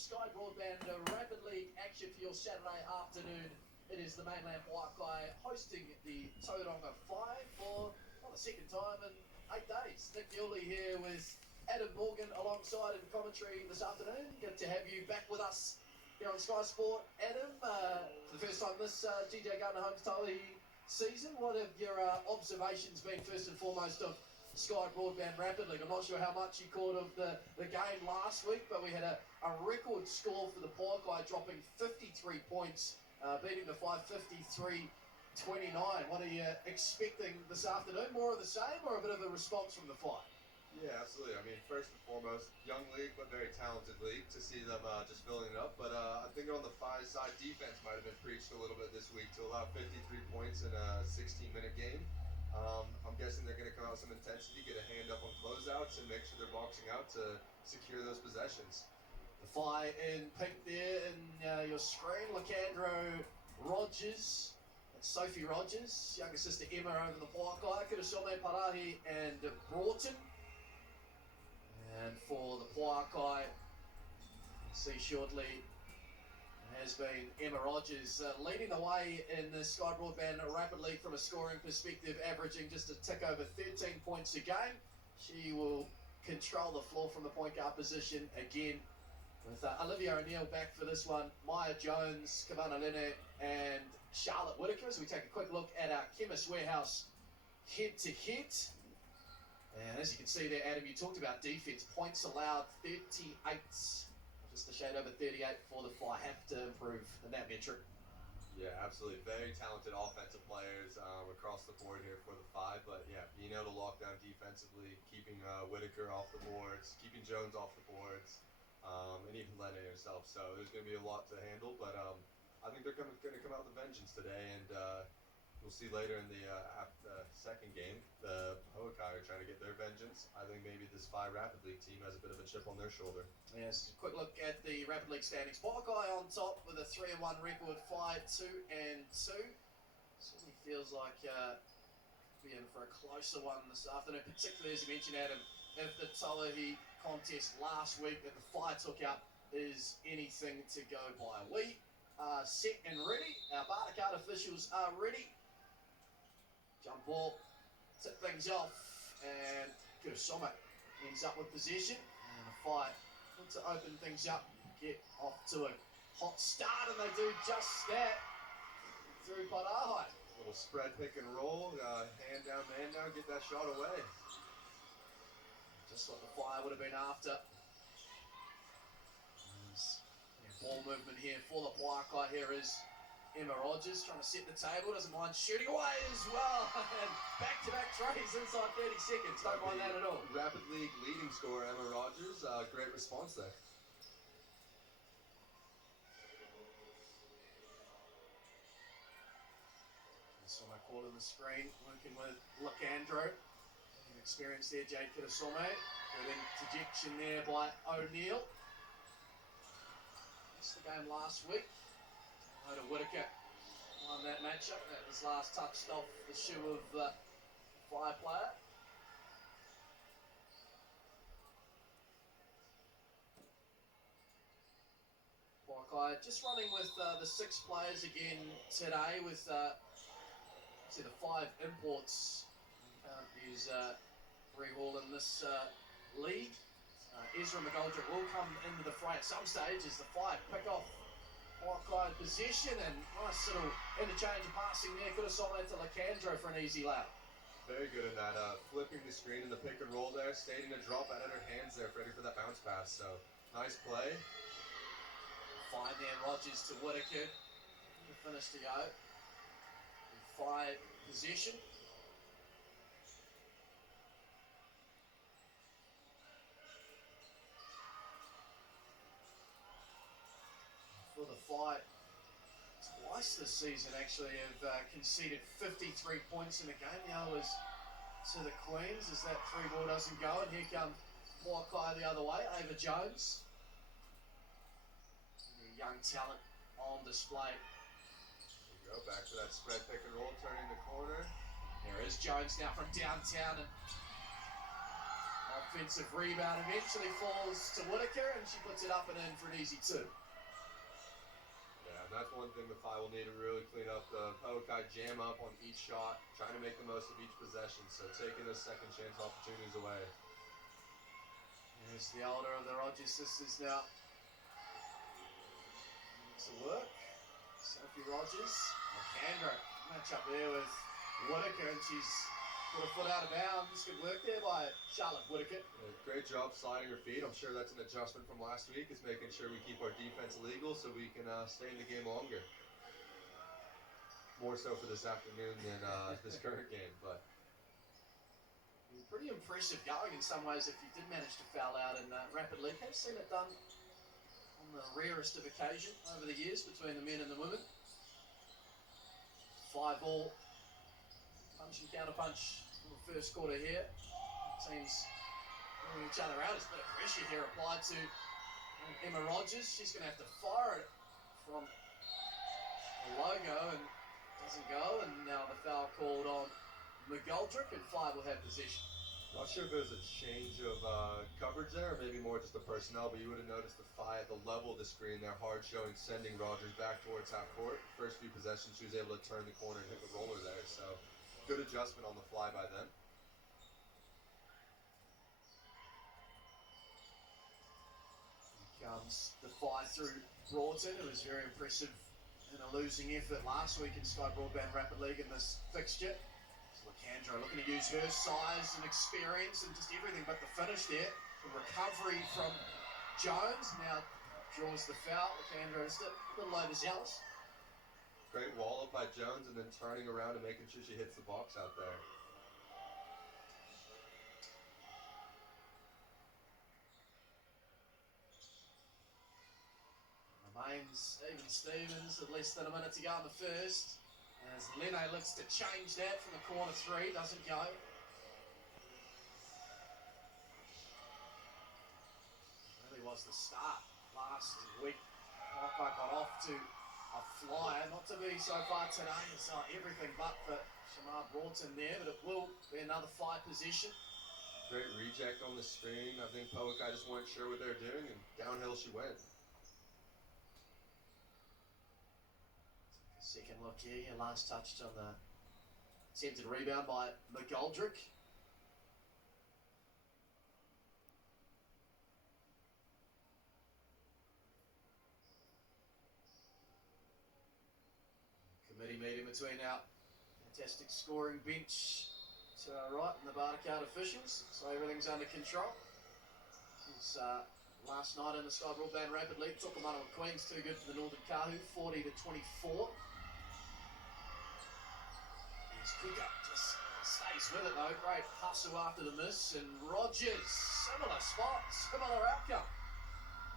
Sky Broadband Rapid League action for your Saturday afternoon. It is the mainland Pouakai hosting the Tauranga Whai for the second time in 8 days. Nick Yuli here with Adam Morgan alongside in commentary this afternoon. Good to have you back with us here on Sky Sport. Adam, for the first time this GJ Gardner Homes Taui season, what have your observations been first and foremost of Sky Broadband Rapid League? I'm not sure how much you caught of the game last week, but we had a record score for the Pouakai, dropping 53 points, beating the 553-29. What are you expecting this afternoon? More of the same or a bit of a response from the fight? Yeah, absolutely. I mean, first and foremost, young league, but very talented league to see them just filling it up. But I think on the Whai side, defense might have been preached a little bit this week to allow 53 points in a 16-minute game. I'm guessing they're going to come out with some intensity, get a hand up on closeouts, and make sure they're boxing out to secure those possessions. The Whai in pink there in your screen, Lacandro Rogers and Sophie Rogers, younger sister Emma over the Pouakai, Kurasome, Parahi and Broughton. And for the Pouakai, you'll see shortly, has been Emma Rogers leading the way in the Sky Broadband Rapid League from a scoring perspective, averaging just a tick over 13 points a game. She will control the floor from the point guard position again, with Olivia O'Neill back for this one, Maya Jones, Kavana Lene and Charlotte Whitaker, as we take a quick look at our Chemist Warehouse head-to-head. And as you can see there, Adam, you talked about defense. Points allowed 38, just a shade over 38 for the Whai. Have to improve in that metric. Yeah, absolutely. Very talented offensive players across the board here for the Whai. But yeah, being able to lock down defensively, keeping Whitaker off the boards, keeping Jones off the boards, and even Lennon herself. So there's going to be a lot to handle. But I think they're going to come out with a vengeance today, and we'll see later in the second game, the Pouakai are trying to get their vengeance. I think maybe this Whai Rapid League team has a bit of a chip on their shoulder. Yes, a quick look at the Rapid League standings. Pouakai on top with a 3-1 record, Whai 2-2. Certainly feels like we're in for a closer one this afternoon, particularly as you mentioned, Adam, if the Tauahi contest last week that the Whai took out is anything to go by. We are set and ready. Our Barter Card officials are ready. Jump ball, tip things off, and Kurasome ends up with possession. And the Whai want to open things up, get off to a hot start, and they do just that through Parahi. Little spread pick and roll, hand down, man down, get that shot away. Just what the Whai would have been after. Ball movement here for the Pouakai. Here is Emma Rogers trying to set the table, doesn't mind shooting away as well. And back-to-back trays inside 30 seconds, don't mind that at all. Rapid League leading scorer Emma Rogers, great response there. That's what I call on the screen, working with Lacandro. Experience there, Jade Kurasome. Good interjection there by O'Neill. Missed the game last week. Hoda Whitaker won that matchup. That was last touched off the shoe of the Whai player. Pouakai just running with the 6 players again today with the 5 imports. Can't use Rehall in this league. Ezra McGoldrick will come into the fray at some stage as the Whai pick off Pouakai possession, and nice little interchange of passing there. Kurasome to Lacandro for an easy lap. Very good in that, flipping the screen in the pick and roll there, stayed in a drop out of her hands there, ready for that bounce pass. So nice play. Fine there, Rogers to Whitaker. The finish to go. 5 possession. For the Whai, twice this season actually have conceded 53 points in the game. The other was to the Queens as that 3-ball doesn't go, and here come Pouakai the other way, Ava Jones. Young talent on display. There you go, back to that spread pick and roll, turning the corner. There is Jones now from downtown, and off Offensive rebound eventually falls to Whitaker, and she puts it up and in for an easy 2. Yeah, and that's one thing the Whai will need to really clean up. The Pouakai jam up on each shot, trying to make the most of each possession, so taking those second chance opportunities away. There's the older of the Rogers sisters now. To work. Sophie Rogers, Alcandra match up there with Whitaker, and she's put a foot out of bounds. Good work there by Charlotte Whitaker. Yeah, great job sliding her feet. I'm sure that's an adjustment from last week, is making sure we keep our defense legal so we can stay in the game longer. More so for this afternoon than this current game, but pretty impressive going in some ways if you did manage to foul out in Rapid League. I've seen it done on the rarest of occasion over the years between the men and the women. 5-all, punch and counter punch in the first quarter here. Teams moving each other out. There's a bit of pressure here applied to Emma Rogers. She's going to have to fire it from the logo and doesn't go. And now the foul called on McGoldrick, and Whai will have possession. not sure if it was a change of coverage there, or maybe more just the personnel, but you would have noticed the Whai at the level of the screen, their hard showing, sending Rogers back towards half court. First few possessions, she was able to turn the corner and hit the roller there, so good adjustment on the fly by them. Here comes the fire through Broughton. It was very impressive in a losing effort last week in Sky Broadband Rapid League in this fixture. Lacandro looking to use her size and experience and just everything but the finish there. The recovery from Jones now draws the foul. Lacandro is a little overzealous. Great wall up by Jones and then turning around and making sure she hits the box out there. Remains even Stevens with less than a minute to go in the first. As Leno looks to change that from the corner 3, doesn't go. Really was the start last week. Pouakai got off to a flyer, not to be so far today. It's everything but for Shamar Broughton there, but it will be another 5 position. Great reject on the screen. I think Pouakai just weren't sure what they were doing, and downhill she went. Second look here, your last touched on the attempted rebound by McGoldrick. Committee meeting between our fantastic scoring bench to our right and the Bartercard officials, so everything's under control. It's last night in the Sky Broadband Rapid League, Tukumana with Queens, too good for the Northern Kahu, 40-24. Kuka just stays with it though. Great hustle after the miss, and Rogers, similar spot, similar outcome.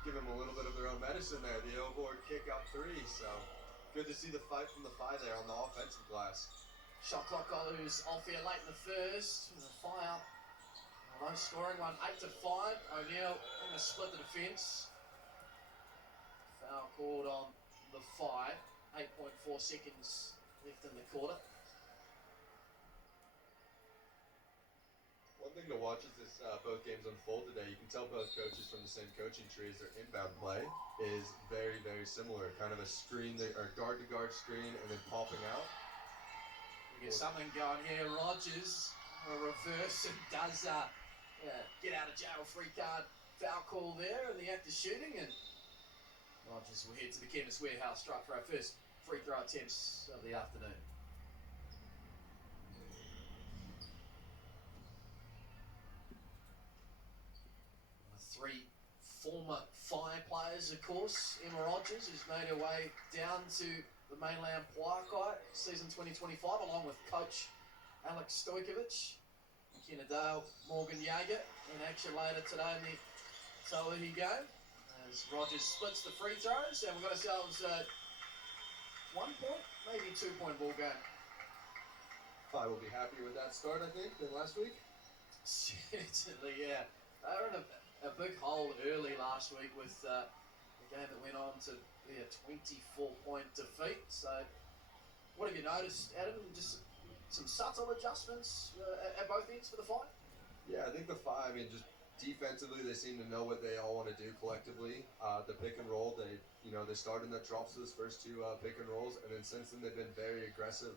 Give them a little bit of their own medicine there. The overboard kick up 3, so good to see the fight from the Whai there on the offensive glass. Shot clock goes off here late in the first with a fire. Low scoring one, 8-5. O'Neill going to split the defence. Foul called on the Whai. 8.4 seconds left in the quarter. One thing to watch is this, both games unfold today. You can tell both coaches from the same coaching tree as their inbound play is very, very similar. Kind of a screen, or guard-to-guard screen, and then popping out. We get something going here. Rogers, a reverse, and does get out of jail free card foul call there in the act of shooting. And Rogers will head to the Chemist Warehouse strike for our first free throw attempts of the afternoon. 3 former Whai players, of course. Emma Rogers, who's made her way down to the mainland Pouakai season 2025, along with coach Alex Stojkovic. McKenna Dale, Morgan Jaeger in action later today in the Tauihi game. As Rogers splits the free throws, and we've got ourselves a 1 point, maybe 2 point ball game. Whai will be happier with that start, I think, than last week. Certainly, yeah. They were in a big hole early last week with the game that went on to be a 24-point defeat. So, what have you noticed, Adam? Just some subtle adjustments at both ends for the Whai? Yeah, I think the Whai, I mean, just Defensively, they seem to know what they all want to do collectively. The pick and roll, they started in the drops of those first two pick and rolls, and then since then they've been very aggressive.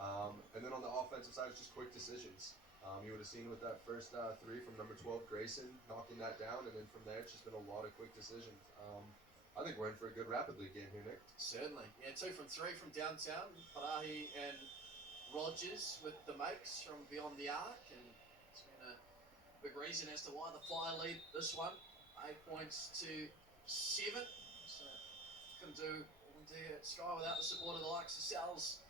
And then on the offensive side, it's just quick decisions. You would have seen with that first three from number 12, Grayson, knocking that down, and then from there, it's just been a lot of quick decisions. I think we're in for a good Rapid League game here, Nick. Certainly. Yeah, 2 from 3 from downtown. Parahi and Rogers with the makes from beyond the arc, and it's been a big reason as to why the Fly lead this one. 8 points to 7. So couldn't do Sky without the support of the likes of Sal's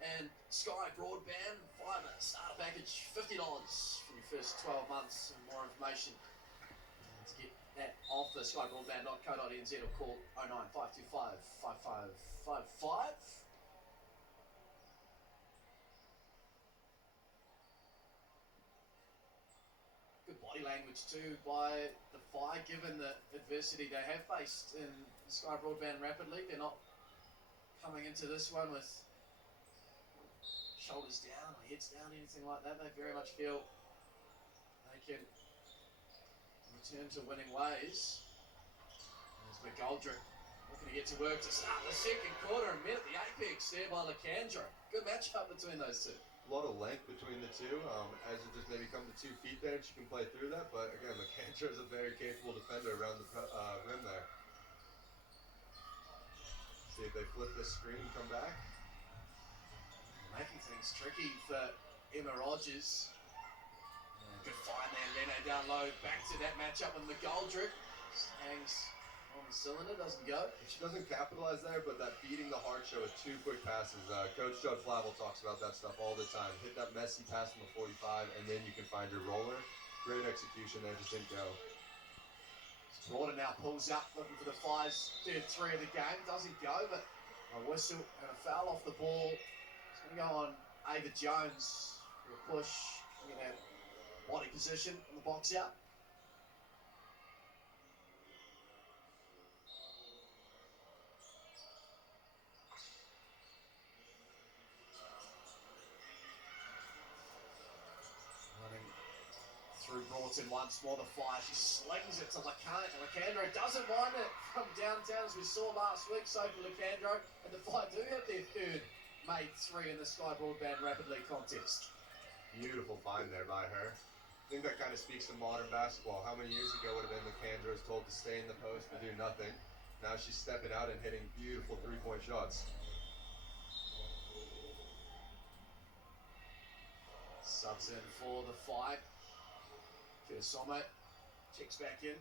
and Sky Broadband. Five starter package, $50 for your first 12 months, and more information to get that off the skybroadband.co.nz or call 09525 5555. Good body language too by the Whai, given the adversity they have faced in the Sky Broadband Rapid League. They're not coming into this one with shoulders down or heads down, anything like that. They very much feel they can return to winning ways. There's McGoldrick looking to get to work to start the second quarter, and met at the apex there by Lacandro. Good matchup between those two. A lot of length between the two. As you just maybe come to 2 feet there, she can play through that. But again, Lacandro is a very capable defender around the rim there. See if they flip this screen and come back. Making things tricky for Emma Rogers. Good find there, Leno down low. Back to that matchup with McGoldrick. Hangs on the cylinder, doesn't go. She doesn't capitalize there, but that beating the hard show with 2 quick passes. Coach Judd Flavel talks about that stuff all the time. Hit that messy pass from the 45, and then you can find your roller. Great execution there, just didn't go. Gordon now pulls up, looking for the Fly's third 3 of the game. Doesn't go, but a whistle and a foul off the ball. It's going to go on Ava Jones for a push. Get that body position in the box out. Running through Broughton once more, the Fly. She slings it to Lacandro. Doesn't mind it from downtown, as we saw last week. So for Lacandro, and the Fly do have their third made 3 in the Sky Broadband Rapid League contest. Beautiful find there by her. I think that kind of speaks to modern basketball. How many years ago would have been Lacandro's told to stay in the post but do nothing? Now she's stepping out and hitting beautiful 3-point shots. Subs in for the Five. Kirsome checks back in.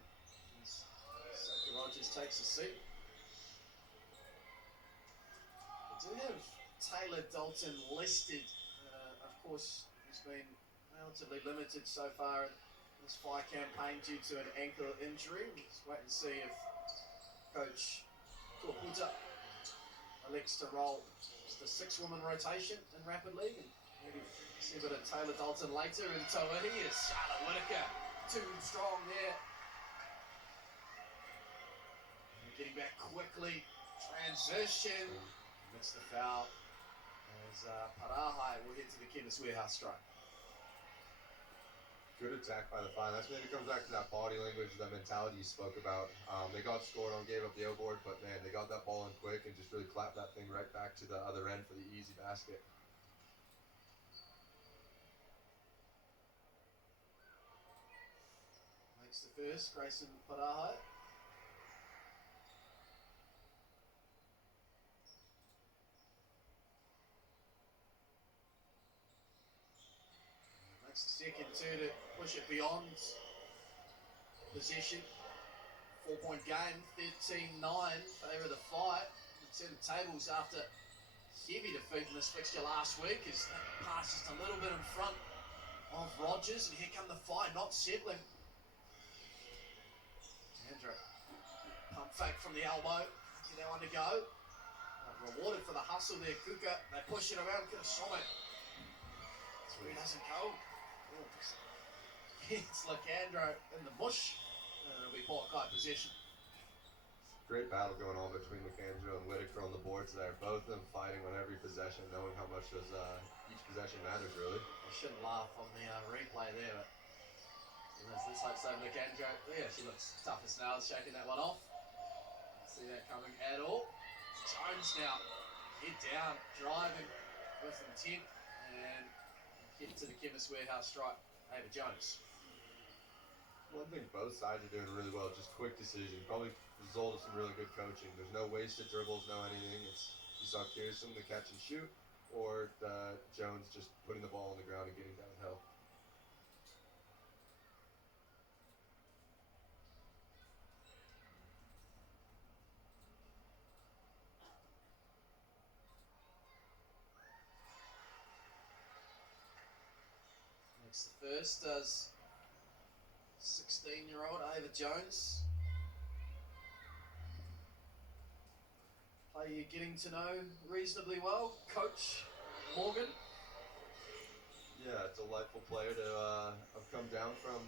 Sophie Rogers takes a seat. We do have Taylor Dalton listed. Of course, he's been relatively limited so far in this Whai campaign due to an ankle injury. Let's wait and see if Coach Korputa elects to roll just a 6-woman rotation in Rapid League, and maybe see a bit of Taylor Dalton later. And Toahi is Charlotte Whitaker, too strong there. And getting back quickly, transition, missed the foul as Parahi will head to the Chemist Warehouse strike. Good attack by the Fly. That's maybe comes back to that body language, that mentality you spoke about. They got scored on, gave up the O-board, but man, they got that ball in quick and just really clapped that thing right back to the other end for the easy basket. Makes the first, Grayson Parahi. Makes the second 2 to push it beyond possession. 4-point game, 13-9, favour of the fight. Turn the tables after heavy defeat in this fixture last week, as that pass just a little bit in front of Rogers, and here come the fight, not settling. Andrew, pump fake from the elbow, get that one to go. Rewarded for the hustle there, Kuka. They push it around, Kirsome. 3 doesn't go. It's Lacandro in the bush, and it'll be Pouakai possession. Great battle going on between Lacandro and Whitaker on the boards there. Both of them fighting on every possession, knowing how much each possession matters, really. I shouldn't laugh on the replay there, but Let's hope so, Nicandro. Yeah, she looks tough as nails, shaking that one off. See that coming at all. Jones now, head down, driving with intent, and get to the Chemist Warehouse strike. Ava Jones. One thing both sides are doing really well, just quick decision. Probably result of some really good coaching. There's no wasted dribbles, no anything. You saw Kirsten, the catch and shoot, or Jones just putting the ball on the ground and getting downhill. Next, the first does 16-year-old Ava Jones. Player you're getting to know reasonably well, Coach Morgan. Yeah, a delightful player to have come down from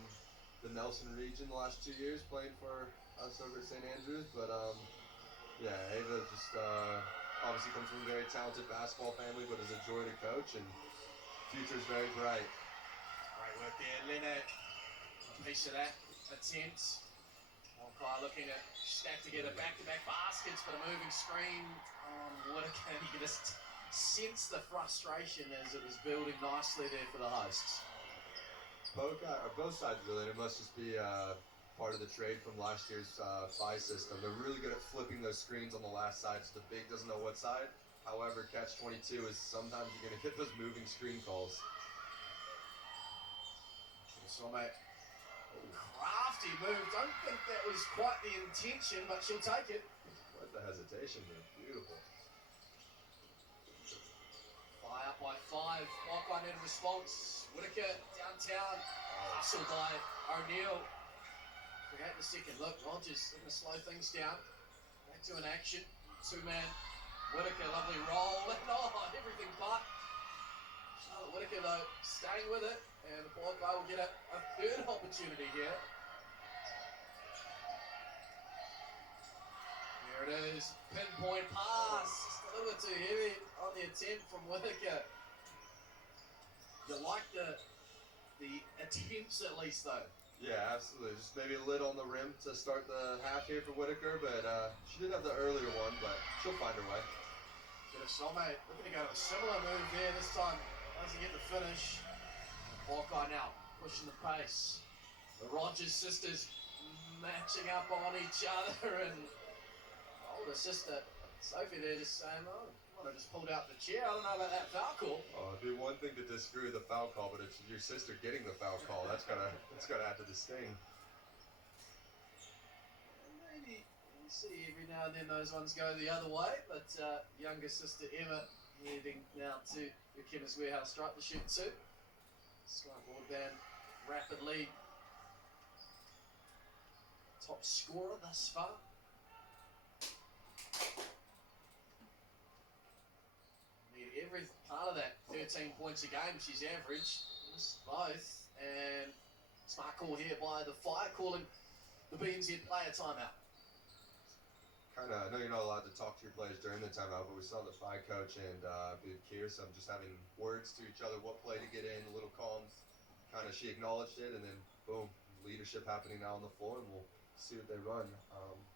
the Nelson region the last 2 years playing for us over at St. Andrews. But yeah, Ava just obviously comes from a very talented basketball family, but is a joy to coach, and future's very bright. Great work there, Leonard. A piece of that attempt. Pouakai looking at stack together back-to-back baskets, but a moving screen. Whitaker, you could just sense the frustration as it was building nicely there for the hosts. Pouakai, or both sides really, and it must just be part of the trade from last year's Whai system. They're really good at flipping those screens on the last side, so the big doesn't know what side. However, catch-22 is sometimes you're going to get those moving screen calls. So, mate, crafty move. Don't think that was quite the intention, but she'll take it. What the hesitation there. Beautiful. Whai up by 5. Pouakai in response. Whitaker downtown. Hustled by O'Neill. Create the second look. Rogers looking to slow things down. Back to an action. Two-man. Whitaker, lovely roll. And everything but. Charlotte Whitaker, though, staying with it. And the Pouakai will get a third opportunity here. There it is. Pinpoint pass. Just a little bit too heavy on the attempt from Whitaker. You like the attempts at least, though. Yeah, absolutely. Just maybe a lid on the rim to start the half here for Whitaker, but she did have the earlier one, but she'll find her way. Some looking to go to a similar move there. This time doesn't get the finish. Pouakai now pushing the pace. The Rogers sisters matching up on each other, and older sister Sophie there just saying, "Oh, you might have just pulled out the chair. I don't know about that foul call." It'd be one thing to disagree with the foul call, but it's your sister getting the foul call. That's gotta add to the sting. Maybe you see every now and then those ones go the other way, but younger sister Emma heading now to the Chemist Warehouse strike to shoot 2. Skyboard band rapidly. Top scorer thus far. Need every part of that 13 points a game she's averaged. Missed both. And smart call here by the Fire, calling the BNZ player timeout. I know you're not allowed to talk to your players during the timeout, but we saw the Whai coach and Kirsten just having words to each other, what play to get in, a little calm. She acknowledged it, and then boom, leadership happening now on the floor, and we'll see what they run.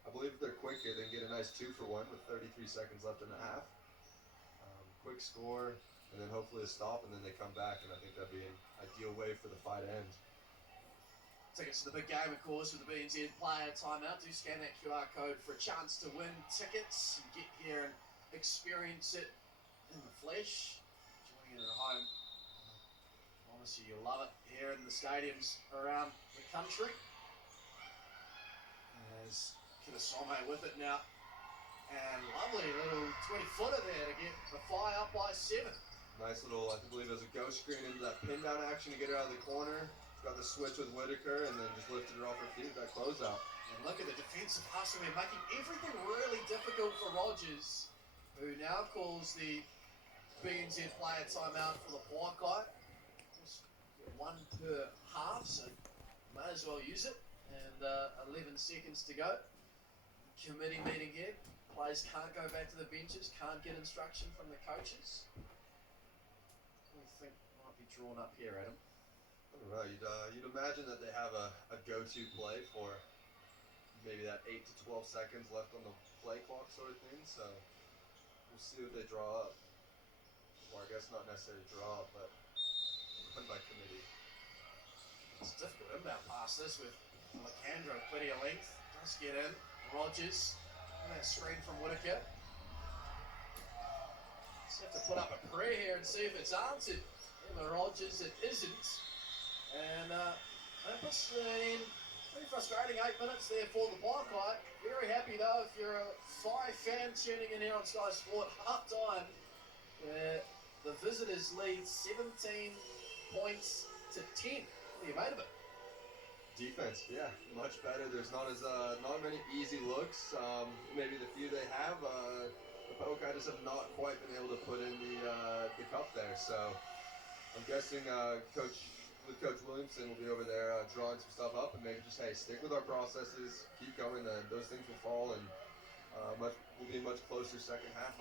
I believe if they're quick here, they can get a nice 2-for-1 with 33 seconds left in the half. Quick score, and then hopefully a stop, and then they come back, and I think that'd be an ideal way for the fight to end. Tickets to the big game, of course, with the BNZ player timeout. Do scan that QR code for a chance to win tickets and get here and experience it in the flesh. Joining it at home. Honestly, you'll love it here in the stadiums around the country. As Kirasome with it now. And lovely little 20-footer there to get the Fire up by 7. Nice little, I believe it was a ghost screen into that pin down action to get her out of the corner. Got the switch with Whitaker and then just lifted her off her feet with that closeout. And look at the defensive hustle here, making everything really difficult for Rogers, who now calls the BNZ player timeout for the Pouakai. Just one per half, so may as well use it. And 11 seconds to go. Committee meeting here. Players can't go back to the benches, can't get instruction from the coaches. What do you think might be drawn up here, Adam? I don't know. You'd imagine that they have a go-to play for maybe that 8 to 12 seconds left on the play clock sort of thing. So we'll see what they draw up. Or I guess not necessarily draw up, but run by committee. It's a difficult inbound pass this with Alejandro, plenty of length, does get in. Rogers, and that screen from Whitaker. Just have to put up a prayer here and see if it's answered. Emma Rogers, it isn't. And that puts in pretty frustrating 8 minutes there for the Pouakai. Very happy though if you're a Whai fan tuning in here on Sky Sport. Half time, the visitors lead 17 points to 10. What do you made of it? Defense, yeah, much better. There's not many easy looks. Maybe the few they have, the Pouakai just have not quite been able to put in the cup there. So I'm guessing Coach Williamson will be over there drawing some stuff up and maybe just stick with our processes, keep going, and those things will fall, and will be a much closer second half.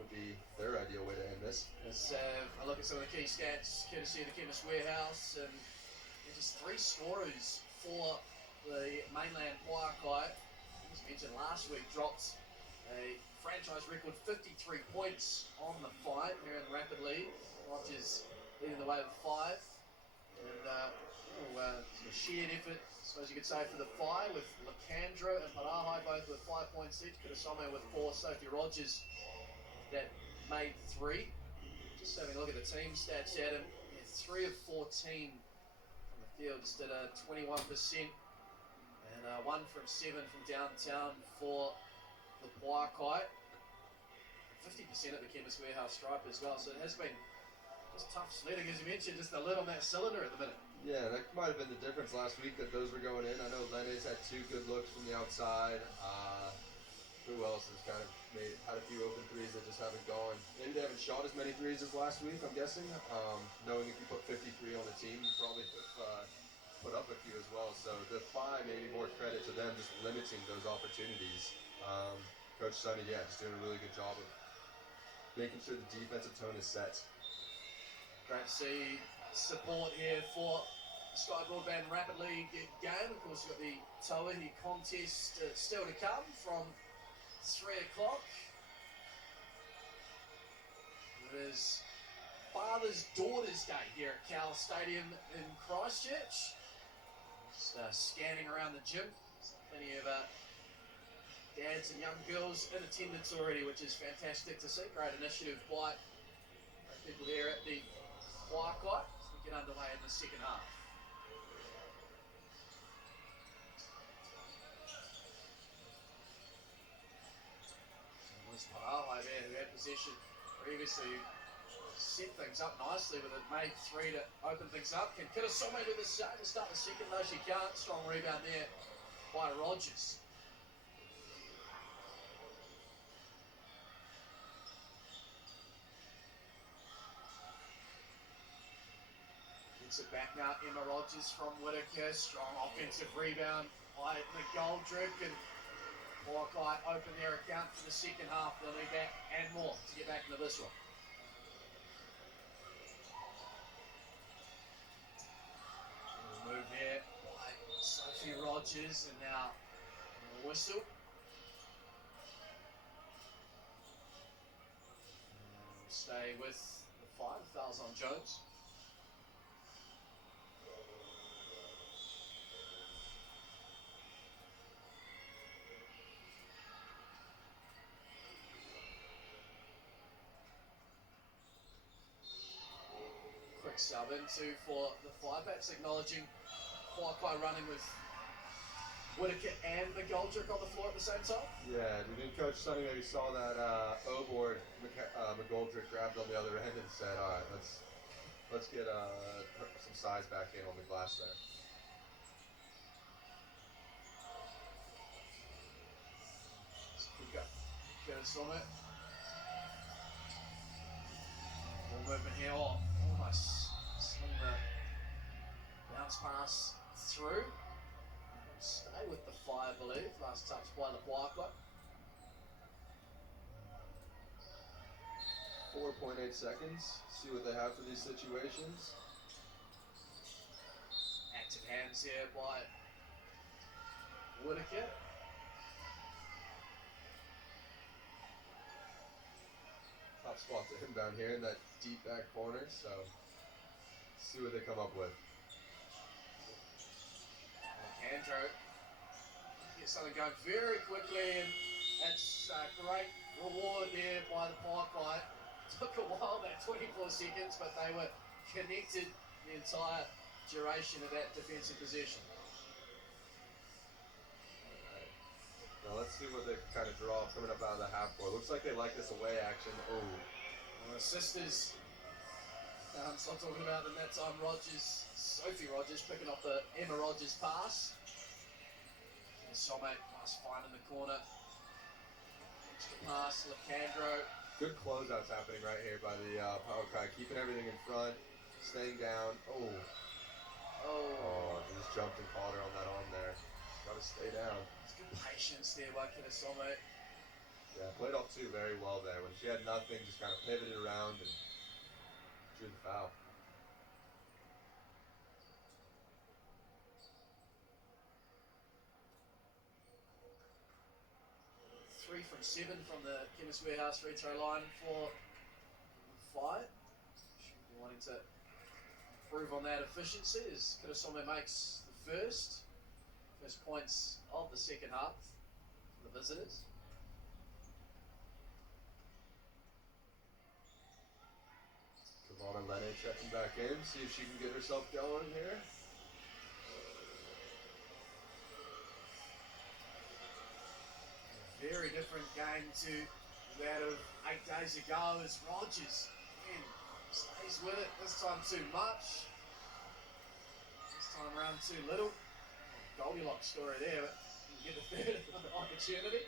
Would be their ideal way to end this. Let's I look at some of the key stats, courtesy of the Chemist Warehouse, and just 3 scorers for the mainland Pouakai. As mentioned last week, dropped a franchise record 53 points on the fight here in Rapid League. Rogers leading the way with 5. And shared effort, I suppose you could say, for the Whai, with Alejandro and Pouakai both with 5 points each. Kurasame with 4, Sophie Rogers that made 3. Just having a look at the team stats, Adam. 3 of 14 on the field, just at 21%. And 1 from 7 from downtown for the Pouakai. 50% at the Chemist Warehouse stripe as well. So it has been just tough sledding, as you mentioned, just a lid on that cylinder at the minute. Yeah, that might have been the difference last week that those were going in. I know Lennes had 2 good looks from the outside. Who else has kind of had a few open threes that just haven't gone? Maybe they haven't shot as many threes as last week, I'm guessing. Knowing if you put 53 on the team, you probably have put up a few as well. So the Whai, maybe more credit to them just limiting those opportunities. Coach Sonny, just doing a really good job of making sure the defensive tone is set. Great to see support here for the Sky Broadband Rapid League game. Of course, we've got the Tauihi contest still to come from 3 o'clock. It is Father's Daughter's Day here at Cal Stadium in Christchurch. Just scanning around the gym. Plenty of dads and young girls in attendance already, which is fantastic to see. Great initiative by people here at the Pouakai as we get underway in the second half. And was Pouakai there who had possession previously, set things up nicely with it, made 3 to open things up. Can Kurasame do the same to start the second? No, she can't. Strong rebound there by Rogers. Gets it back now, Emma Rogers from Whitaker. Strong offensive rebound by McGoldrick, and Pouakai open their account for the second half. They'll need that and more to get back into this one. Move here by Sophie Rogers, and now a whistle. And we'll stay with the 5 fouls on Jones. Quick sub into for the Firebats, acknowledging Pouakai running with Whitaker and McGoldrick on the floor at the same time. Yeah, do you think Coach Sonny maybe saw that O-board McGoldrick grabbed on the other end and said, all right, let's get some size back in on the glass there. Curtis on it. Ball movement here. Almost swing the bounce pass through. Stay with the Whai, I believe. Last touch by the Pouakai. 4.8 seconds. See what they have for these situations. hands here by Whitaker. Top spot to him down here in that deep back corner, so see what they come up with. Andrew gets something going very quickly, and that's a great reward there by the Pouakai. Took a while, that 24 seconds, but they were connected the entire duration of that defensive possession. Now let's see what they kind of draw coming up out of the half court. Looks like they like this away action. Oh. Well, the sisters, stop talking about them that time. Sophie Rogers picking up the Emma Rogers pass. And Soulmate must find in the corner. Extra pass, Lacandro. Good closeouts happening right here by the Pouakai. Keeping everything in front, staying down. Oh, he just jumped and caught her on that arm there. Got to stay down. Patience there by Soulmate. Yeah, played off two very well there. When she had nothing, just kind of pivoted around and drew the foul. Three from 7 from the Chemist Warehouse free throw line for Whai. Should be wanting to improve on that efficiency as Soulmate makes the first points of the second half for the visitors. Kavana Lene checking back in, see if she can get herself going here. Very different game to that of 8 days ago as Rogers stays with it, this time too much, this time around too little. Goldilocks story there, but you get the third opportunity.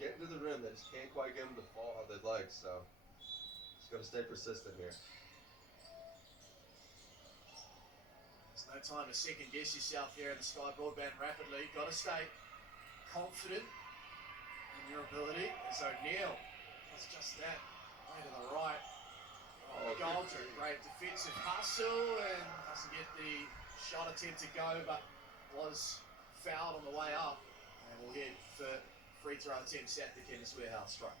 Getting to the rim, they just can't quite get them to fall how they'd like, so just got to stay persistent here. There's no time to second guess yourself here in the Sky Broadband rapidly. Got to stay confident in your ability. As O'Neill does just that, way to the right. Goldrick, great defensive hustle and doesn't get the shot attempt to go, but was fouled on the way up. And we'll head for free throw attempts at the Chemist Warehouse strike.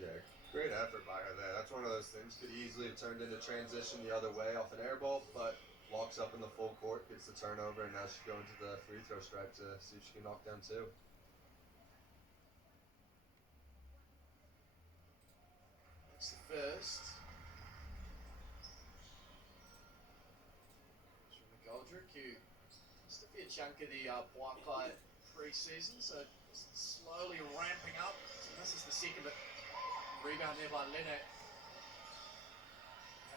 Yeah, great effort by her there. That's one of those things. Could easily have turned into transition the other way off an air ball, but locks up in the full court, gets the turnover, and now she's going to the free throw stripe to see if she can knock down two. That's the first. Goldrick, who used to be a chunk of the Pouakai pre-season, so slowly ramping up. So this is the second, but rebound there by Lene.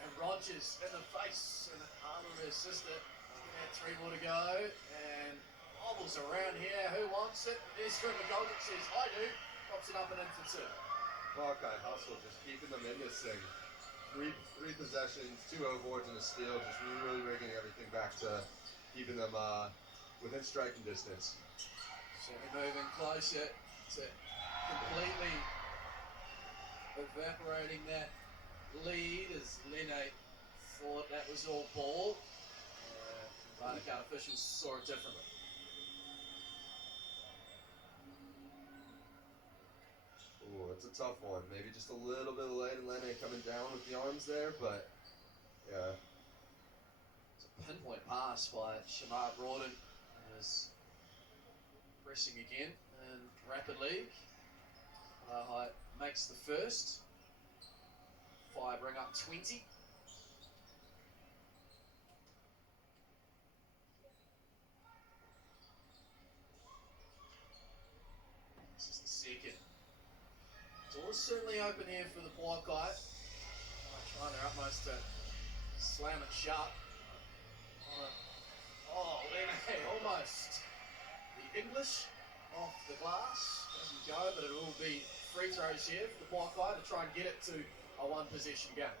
And Rogers in the face and the arm of her sister. Had 3 more to go, and bobbles around here. Who wants it? There's Goldrick says, I do. Pops it up and in for 2. Pouakai hustle, just keeping them in this thing. Three possessions, 2 boards and a steal, just really rigging everything back to keeping them within striking distance. Certainly moving closer to completely evaporating that lead as Lene thought that was all ball. Pouakai officials saw it differently. Ooh, it's a tough one. Maybe just a little bit late and Lene coming down with the arms there, but yeah. It's a pinpoint pass by Shamar Broughton. Is pressing again in Rapid League. Whai makes the first. Whai bring up 20. This is the second. Doors certainly open here for the Pouakai. Trying their utmost to slam it shut. Lene almost. The English off the glass. Doesn't go, but it will be free throws here for the Pouakai to try and get it to a 1-possession game.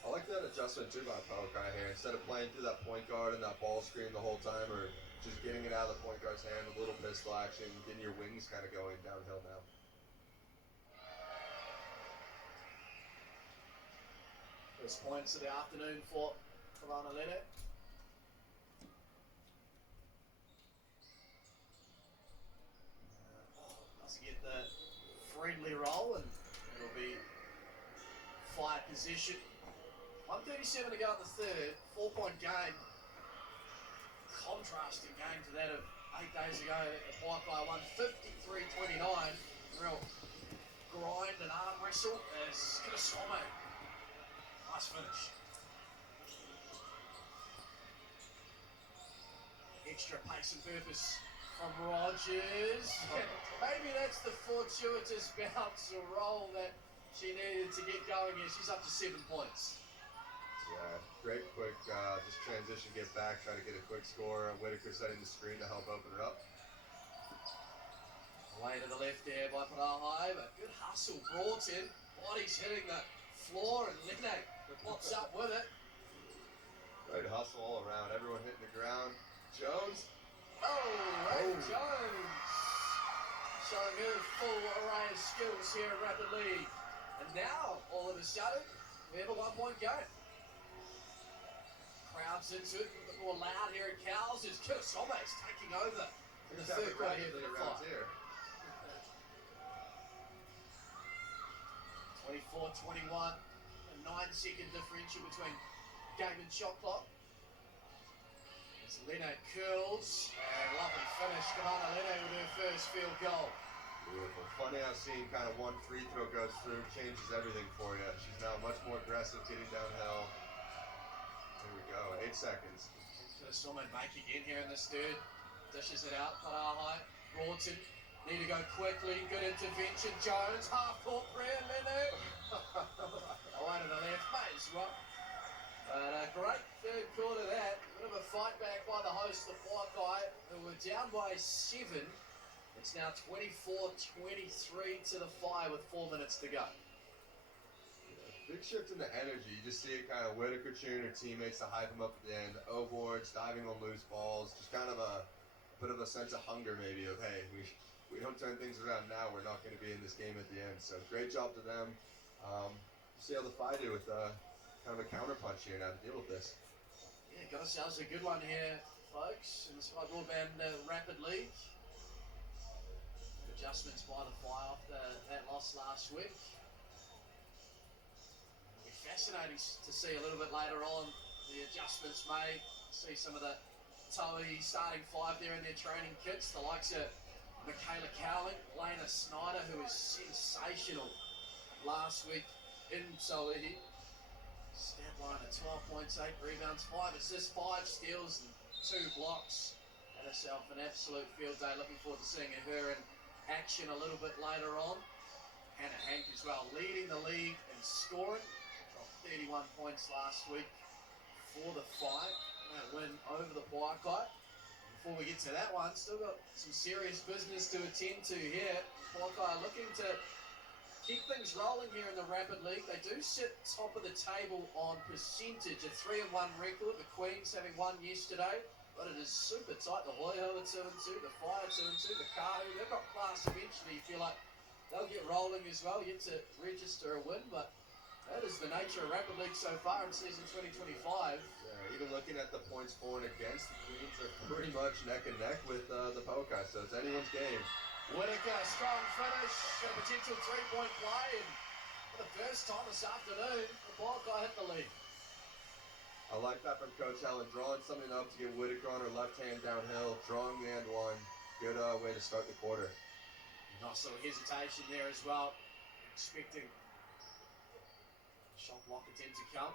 I like that adjustment too by Pouakai here. Instead of playing through that point guard and that ball screen the whole time, or just getting it out of the point guard's hand, a little pistol action, getting your wings kind of going downhill now. First points of the afternoon for Kalana Lene. Must get the friendly roll, and it'll be Whai position. 1:37 to go in the third. 4-point game. Contrasting game to that of 8 days ago. The Pouakai won 53-29. Real grind and arm wrestle as Kirasome. Nice finish. Extra pace and purpose from Rogers. Maybe that's the fortuitous bounce or roll that she needed to get going here. She's up to 7 points. Yeah, great quick just transition, get back, try to get a quick score. Whitaker setting the screen to help open it up. Away to the left there by Pouakai, but good hustle brought in. Body's hitting the floor, and Lene pops up with it. Great hustle all around, everyone hitting the ground. Jones. Ray Jones showing her full array of skills here at Rapid League. And now, all of a sudden, we have a 1-point game. Crowds into it, a bit more loud here at Cowles as Kirasome is taking over in the third quarter here for the fight. 24-21, a 9-second differential between game and shot clock. As Lene curls, and lovely finish. Kalana Lene with her first field goal. Beautiful. Funny how seeing kind of one free throw goes through changes everything for you. She's now much more aggressive getting downhill. There we go, 8 seconds. Kirasome making in here in this third. Dishes it out, Pouakai. Broughton, need to go quickly. Good intervention, Jones. Half-court prayer, Lene. Away to the left, may as well. But a great third quarter that. Bit of a fight back by the host, the Pouakai, who were down by 7. It's now 24-23 to the Whai with 4 minutes to go. Big shift in the energy. You just see it kind of Whitaker cheering her teammates to hype them up at the end. O-boards, diving on loose balls. Just kind of a bit of a sense of hunger maybe of, hey, we don't turn things around now, we're not going to be in this game at the end. So great job to them. See how the Whai do with kind of a counter punch here now to deal with this. Yeah, got ourselves a good one here, folks, in the Sky Broadband Rapid League. Adjustments by the Whai after that loss last week. It'll be fascinating to see a little bit later on the adjustments made. See some of the Toei starting 5 there in their training kits. The likes of Michaela Cowling, Lena Snyder, who was sensational last week in Solihi. Stat line at 12 points, 8 rebounds, 5 assists, 5 steals, and 2 blocks. Had herself an absolute field day. Looking forward to seeing her in action a little bit later on. Hannah Hank as well, leading the league in scoring. Dropped 31 points last week for the Whai. That win over the Pouakai. Before we get to that one, still got some serious business to attend to here. Pouakai looking to keep things rolling here in the Rapid League. They do sit top of the table on percentage, a 3-1 record. The Queens having won yesterday, but it is super tight. The Whai are 2-2, the Whai are 2-2, the Kahu, they've got class eventually. You feel like they'll get rolling as well, yet to register a win, but that is the nature of Rapid League so far in season 2025. Yeah, even looking at the points for and against, the Queens are pretty much neck and neck with the Pouakai, so it's anyone's game. Whitaker, strong finish, a potential 3-point play, and for the first time this afternoon, the Pouakai hit the lead. I like that from Coach Helen, drawing something up to get Whitaker on her left hand downhill, drawing the and one. Good way to start the quarter. Nice little hesitation there as well, expecting shot block attempt to come.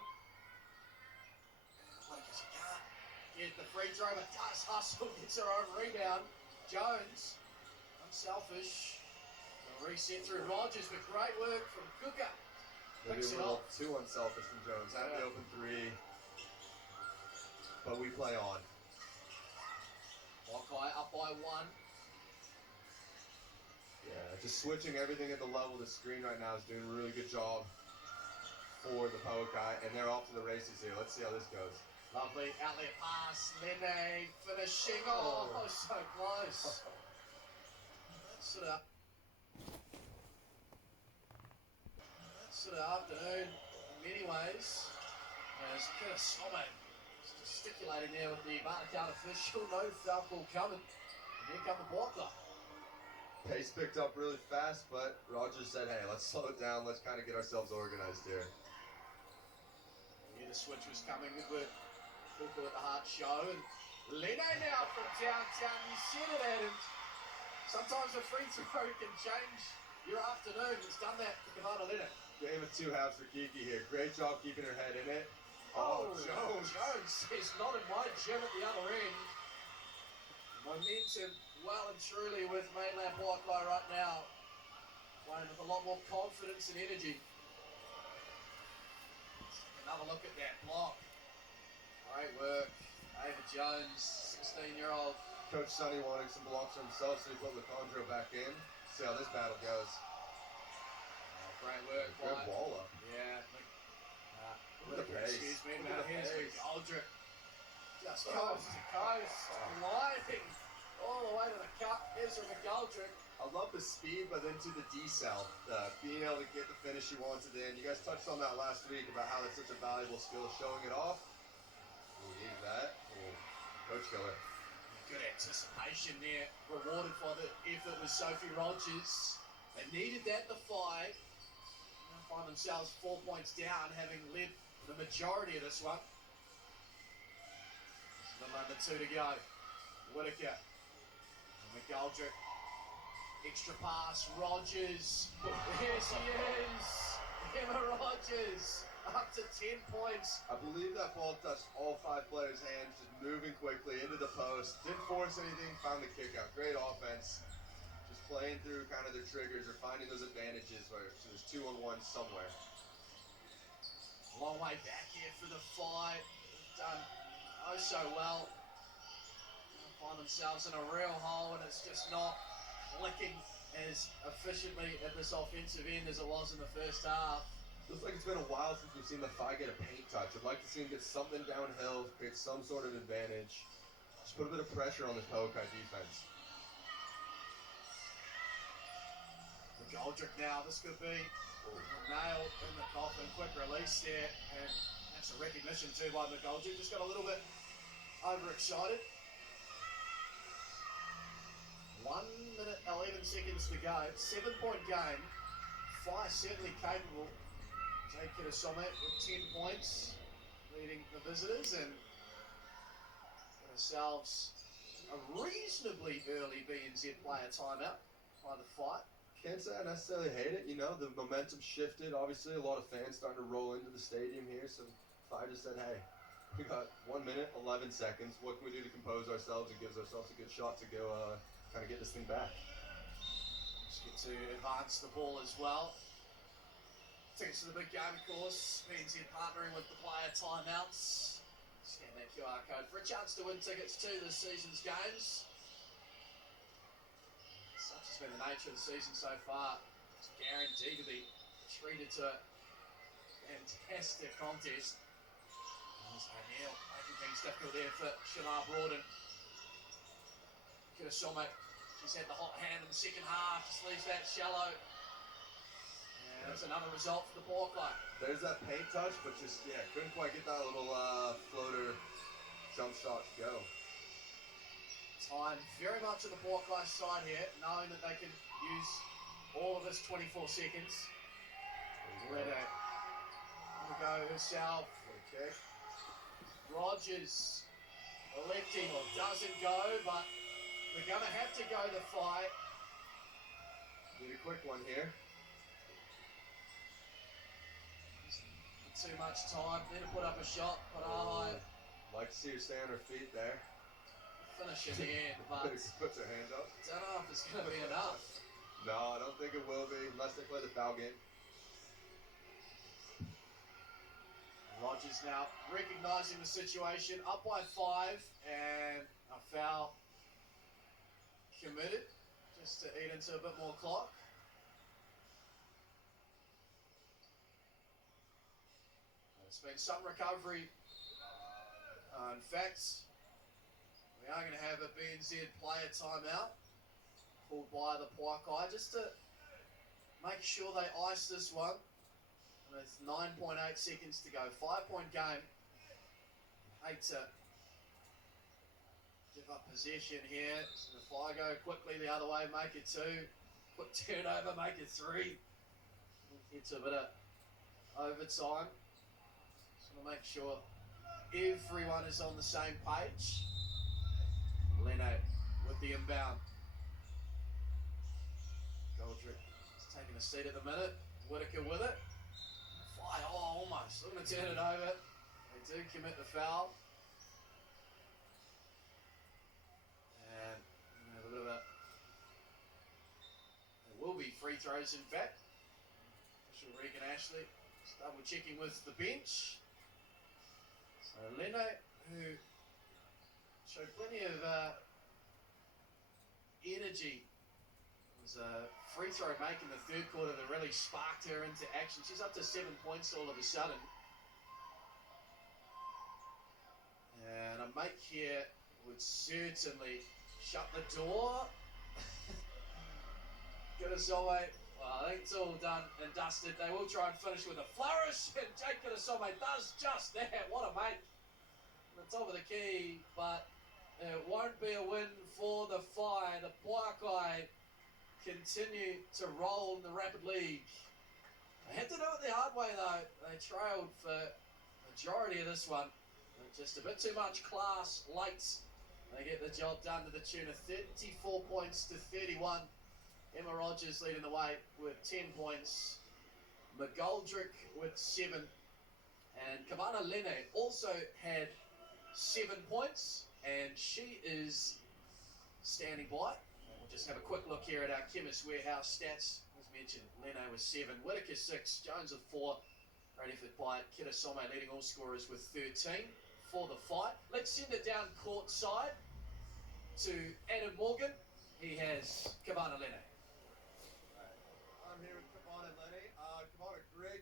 Whitaker, she can't get the free throw, but does hustle, gets her own rebound. Jones, unselfish. The reset through Rogers, but great work from Cooker. Maybe Picks a it little up. too unselfish from Jones. Had the open 3, but we play on. Pouakai up by 1. Yeah, just switching everything at the level of the screen right now is doing a really good job for the Pouakai, and they're off to the races here. Let's see how this goes. Lovely outlet pass, Lene finishing. Oh, so close. Sort of afternoon in many ways. As Kirasome gesticulating there with the Pouakai official. No foul call coming. And here come the Pouakai. Pace picked up really fast, but Rogers said, hey, let's slow it down. Let's kind of get ourselves organized here. Yeah, the switch was coming. Good work. Fuku at the hard show. And Leno now from downtown. You said it, Adam. Sometimes a free throw can change your afternoon. It's done that for Kavana Leno. Game of two halves for Kiki here. Great job keeping her head in it. Oh, Jones is not in my gym at the other end. Momentum well and truly with mainland Pouakai right now. Playing with a lot more confidence and energy. Another look at that block. Great work. Ava Jones, 16-year-old. Coach Sonny wanting some blocks for himself, so he put Lacondro back in. See how this battle goes. Great work. Good ball up. Yeah. Look at the pace. Excuse me. Look Now at the here's pace. McGoldrick. Just coast to coast. Gliding all the way to the cup. Here's McGoldrick. I love the speed, but then to the decel. Being able to get the finish you wanted in. You guys touched on that last week about how that's such a valuable skill, showing it off. We need that. Coach killer. Good anticipation there. Rewarded for the effort with Sophie Rogers. They needed that to fight. Now find themselves 4 points down, having led the majority of this one. Number 2 to go. Whitaker. McGoldrick. Extra pass. Rogers. Here she is. Emma Rogers. Up to 10 points. I believe that ball touched all 5 players' hands, just moving quickly into the post. Didn't force anything, found the kick out. Great offense. Just playing through kind of their triggers or finding those advantages where there's 2-on-1 somewhere. Long way back here for the fight. Done oh so well. Find themselves in a real hole, and it's just not clicking as efficiently at this offensive end as it was in the first half. Looks like it's been a while since we've seen the Whai get a paint touch. I'd like to see him get something downhill, create some sort of advantage. Just put a bit of pressure on this Pouakai defense. McGoldrick now, this could be nail in the coffin. Quick release there, and that's a recognition too by McGoldrick. Just got a little bit overexcited. 1 minute, 11 seconds to go. 7-point game. Whai certainly capable. Jake Kirasome with 10 points, leading the visitors, and ourselves a reasonably early BNZ player timeout by the fight. Can't say I necessarily hate it. You know, the momentum shifted. Obviously, a lot of fans starting to roll into the stadium here. So Whai just said, hey, we got 1 minute, 11 seconds. What can we do to compose ourselves and gives ourselves a good shot to go kind of get this thing back? Let's get to advance the ball as well. Thanks to the big game, of course. BNZ partnering with the player timeouts. Scan that QR code for a chance to win tickets to this season's games. Such has been the nature of the season so far. It's guaranteed to be treated to a fantastic contest. There's O'Neill making things difficult there for Shamar Broaden. Kirasome, she's had the hot hand in the second half. Just leaves that shallow. And that's another result for the Pouakai. There's that paint touch, but just, yeah, couldn't quite get that little floater jump shot to go. Time very much on the Pouakai side here, knowing that they can use all of this 24 seconds. Redo. On the go herself. Okay. Rogers, the lefty, doesn't go, but they're going to have to go the fight. Need a quick one here. Too much time, need to put up a shot, but Whai Like to see her stay on her feet there. finish in the end, but Puts her hand up. don't know if it's going to be enough. No, I don't think it will be, unless they play the foul game. Rogers now recognising the situation, up by 5, and a foul committed, just to eat into a bit more clock. There's been some recovery. In fact, we are going to have a BNZ player timeout called by the Pouakai just to make sure they ice this one. with 9.8 seconds to go. 5-point game. Hate to give up possession here. So if I go quickly the other way, make it 2. Quick turnover, make it 3. It's a bit of overtime. Just want to make sure everyone is on the same page. Leno with the inbound. Goldrick is taking a seat at the minute. Whitaker with it. Whai, almost. I'm going to turn it over. They do commit the foul. And have a bit of a... There will be free throws, in fact. Official Regan Ashley just double checking with the bench. So Leno, who showed plenty of energy, was a free throw make in the third quarter that really sparked her into action. She's up to 7 points all of a sudden. And a make here would certainly shut the door. Kudasome, well, I think it's all done and dusted. They will try and finish with a flourish, and Jake Kudasome does just that. What a make. On the top of the key, but it won't be a win for the Whai. The Pouakai continue to roll in the Rapid League. They had to do it the hard way though. They trailed for the majority of this one. Just a bit too much class late. They get the job done to the tune of 34 points to 31. Emma Rogers leading the way with 10 points. McGoldrick with 7. And Kavana Lene also had 7 points. And she is standing by. We'll just have a quick look here at our Chemist Warehouse stats. As mentioned, Lene was 7, Whitaker 6, Jones with 4. Great effort by Kudasome leading all scorers with 13 for the Whai. Let's send it down court side to Adam Morgan. He has Kavana Lene. I'm here with Kavana Lene. Kavana, great